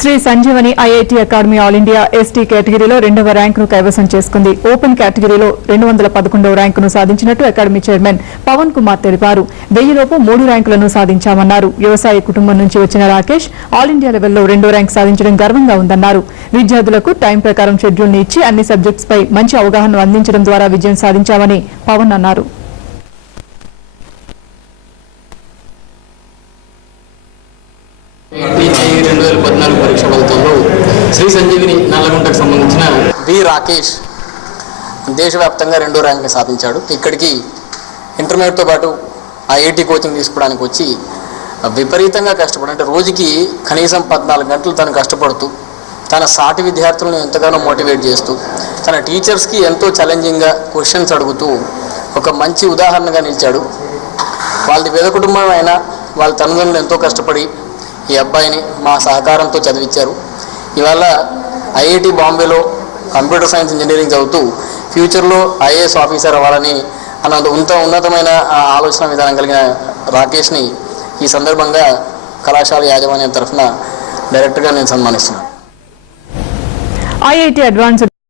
Shri Sanjeevani IIT academy all India ST కేటగిరీలో 2వ ర్యాంకును కైవసం చేసుకుంది. ఓపెన్ కేటగిరీలో 211వ ర్యాంకును సాధించినట్టు అకాడమీ చైర్మన్ పవన్ కుమార్ తెలిపారు. 1000లోపు 3 ర్యాంకులను సాధించామన్నారు. వ్యవసాయ కుటుంబం నుంచి వచ్చిన రాకేష్ ఆల్ ఇండియా లెవెల్లో 2వ ర్యాంకు సాధించడం గర్వంగా ఉందన్నారు. విద్యార్థులకు టైం ప్రకారం షెడ్యూల్ని ఇచ్చి అన్ని సబ్జెక్ట్స్ పై మంచి అవగాహన అందించడం ద్వారా విజయం సాధించామని పవన్ అన్నారు. పరీక్ష ఫలితంలో శ్రీ సంజీవిని నల్లగుంటకు సంబంధించిన బి రాకేష్ దేశవ్యాప్తంగా 2వ ర్యాంక్ సాధించాడు. ఇక్కడికి ఇంటర్మీడియట్తో పాటు ఐఐటి కోచింగ్ తీసుకోవడానికి వచ్చి విపరీతంగా కష్టపడి, అంటే రోజుకి కనీసం 14 గంటలు తను కష్టపడుతూ తన సాటి విద్యార్థులను ఎంతగానో మోటివేట్ చేస్తూ తన టీచర్స్కి ఎంతో ఛాలెంజింగ్గా క్వశ్చన్స్ అడుగుతూ ఒక మంచి ఉదాహరణగా నిలిచాడు. వాళ్ళది పేద కుటుంబం అయినా వాళ్ళ తల్లిదండ్రులు ఎంతో కష్టపడి ఈ అబ్బాయిని మా సహకారంతో చదివించారు. ఇవాళ ఐఐటి బాంబేలో కంప్యూటర్ సైన్స్ ఇంజనీరింగ్ చదువుతూ ఫ్యూచర్లో ఐఏఎస్ ఆఫీసర్ అవ్వాలని ఉన్నతమైన ఆలోచన విధానం కలిగిన రాకేష్ని ఈ సందర్భంగా కళాశాల యాజమాన్యం తరఫున డైరెక్టర్గా నేను సన్మానిస్తున్నాను. IIT advanced